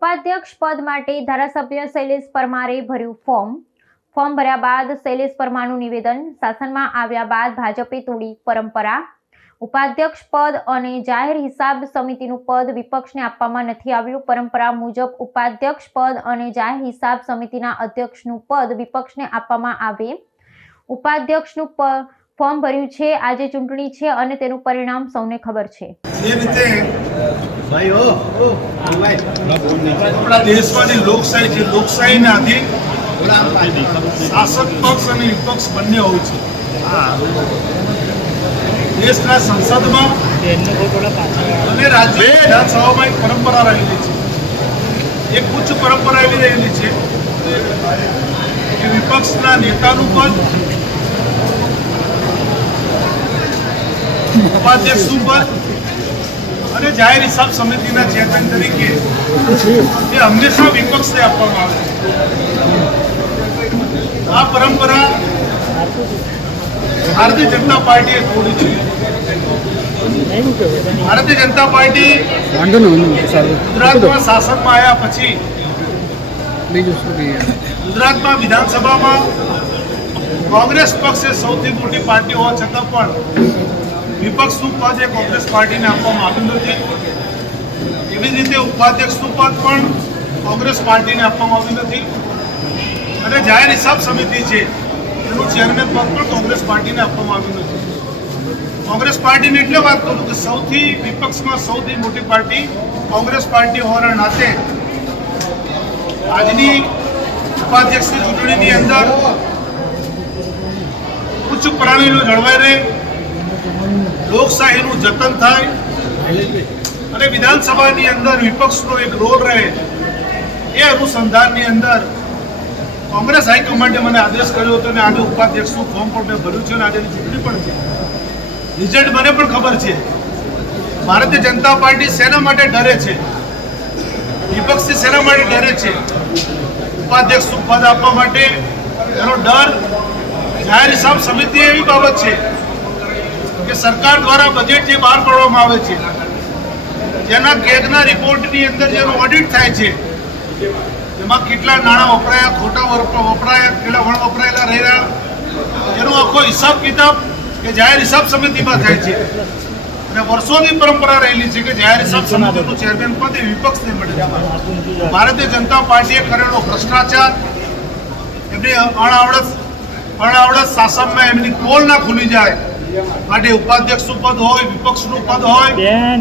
ઉપાધ્યક્ષ પદ માટે ધારાસભ્ય શૈલેષ પરમારે ભર્યું ફોર્મ ભર્યા બાદ શૈલેષ પરમારનું નિવેદન, શાસનમાં આવ્યા બાદ ભાજપે તોડી પરંપરા, ઉપાધ્યક્ષ પદ અને જાહેર હિસાબ સમિતિનું પદ વિપક્ષને આપવામાં નથી આવ્યું. પરંપરા મુજબ ઉપાધ્યક્ષ પદ અને જાહેર હિસાબ સમિતિના અધ્યક્ષનું પદ વિપક્ષને આપવામાં આવે. ઉપાધ્યક્ષનું ફોર્મ ભર્યું છે. આજે ચૂંટણી છે અને તેનું પરિણામ સૌને ખબર છે. જે રીતે આપણા દેશમાં લોકશાહી છે, લોકશાહીના આધીન શાસક પક્ષ અને વિપક્ષ બંને હોય છે. દેશના સંસદમાં અને રાજ્ય વિધાનસભામાં એક પરંપરા રહેલી છે, એક ઉચ્ચ પરંપરા એવી રહેલી છે કે વિપક્ષના નેતાનું પદ, ઉપાધ્યક્ષનું પદ અને જાહેર હિસાબ સમિતિના ચેરમેન તરીકે એ હંમેશા વિપક્ષને આપવામાં આવે છે. આ પરંપરા ભારતીય જનતા પાર્ટીએ તોડી છે. ભારતીય જનતા પાર્ટી ગુજરાતમાં શાસનમાં આવ્યા પછી ગુજરાતમાં વિધાનસભામાં કોંગ્રેસ પક્ષ એ સૌથી મોટી પાર્ટી હોવા છતાં પણ વિપક્ષનું પદ એ કોંગ્રેસ પાર્ટીને આપવામાં આવ્યું નથી. એવી જ રીતે ઉપાધ્યક્ષનું પદ પણ કોંગ્રેસ પાર્ટીને આપવામાં આવ્યું નથી અને જાહેર હિસાબ સમિતિ છે એનું ચેરમેન પદ પણ કોંગ્રેસ પાર્ટીને આપવામાં આવ્યું નથી. કોંગ્રેસ પાર્ટીની એટલે વાત કરું કે સૌથી વિપક્ષમાં સૌથી મોટી પાર્ટી કોંગ્રેસ પાર્ટી હોવાના નાતે આજની ઉપાધ્યક્ષની ચૂંટણીની અંદર ઉચ્ચ પ્રણાલીનું જળવાઈ રહે, લોકશાહીનું જતન થાય અને વિધાનસભાની અંદર વિપક્ષનો એક રોલ રહે, એ અનુસંધાનની અંદર કોંગ્રેસ હાઈકમાન્ડે મને આદેશ કર્યો હતો અને આજે ઉપાધ્યક્ષનું ફોર્મ પણ મેં ભર્યું છે અને આજે ચૂંટણી પણ છે. રિઝલ્ટ મને પણ ખબર છે. ભારતીય જનતા પાર્ટી શેના માટે ડરે છે, વિપક્ષથી શેના માટે ડરે છે? ઉપાધ્યક્ષનું પદ આપવા માટે એનો ડર જાહેર હિસાબ સમિતિ એવી બાબત છે કે સરકાર દ્વારા બજેટ જે બહાર પાડવામાં આવે છે, જેના કેગના રિપોર્ટની અંદર જેનો ઓડિટ થાય છે, એમાં કેટલા નાણાં વપરાયા, ખોટા વપરાયા, કેટલા વણ વપરાયેલા રહ્યા, એનો આખો હિસાબ કિતાબ કે જાહેર હિસાબ સમિતિમાં થાય છે. અને વર્ષોની પરંપરા રહેલી છે કે જાહેર હિસાબ સમિતિનું ચેરમેન પદ એ વિપક્ષને મળે છે. ભારતીય જનતા પાર્ટીએ કરેલો ભ્રષ્ટાચાર, એમની અણાવડત શાસનમાં એમની પોલ ના ખુલી જાય માટે ઉપાધ્યક્ષનું પદ હોય, વિપક્ષનું પદ હોય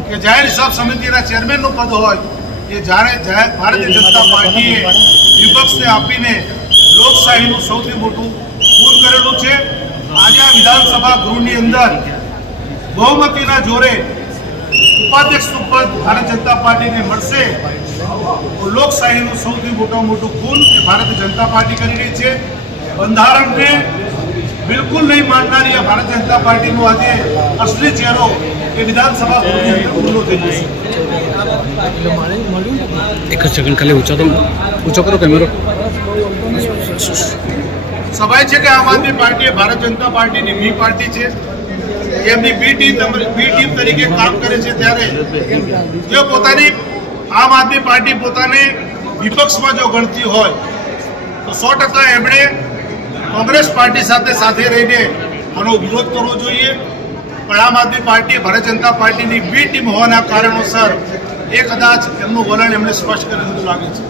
કે જાહેર હિસાબ સમિતિના ચેરમેનનું પદ હોય, એ જ્યારે ભારતીય જનતા પાર્ટીએ વિપક્ષને આપીને લોકશાહીનું સૌથી મોટું ખૂન કરેલું છે. આજે આ વિધાનસભા ગૃહની અંદર બહુમતીના જોરે ઉપાધ્યક્ષનું પદ ભારતીય જનતા પાર્ટીને મળશે તો લોકશાહીનું સૌથી મોટું ખૂન એ ભારતીય જનતા પાર્ટી કરી રહી છે. બંધારણને બિલકુલ નહીં માનનારી આ ભારતીય જનતા પાર્ટીનો આજે અસલી ચહેરો એ વિધાનસભા ગૃહની અંદર ખુલ્લો થઈ જશે. એક જ સેકન્ડ ખાલી ઊંચો કરો કેમેરો. સભાય છે કે આમ આદમી પાર્ટી એ ભારતીય જનતા પાર્ટીની બી પાર્ટી છે, એમની બી ટીમ તરીકે કામ કરે છે. ત્યારે જો પોતાની આમ આદમી પાર્ટી પોતાને વિપક્ષમાં જો ગણતી હોય તો 100% એમણે કોંગ્રેસ પાર્ટી સાથે રહીને આનો વિરોધ કરવો જોઈએ. પણ આમ આદમી પાર્ટી ભારતીય જનતા પાર્ટીની બી ટીમ હોવાના કારણોસર એ કદાચ એમનું વલણ એમણે સ્પષ્ટ કરી દીધું લાગે છે.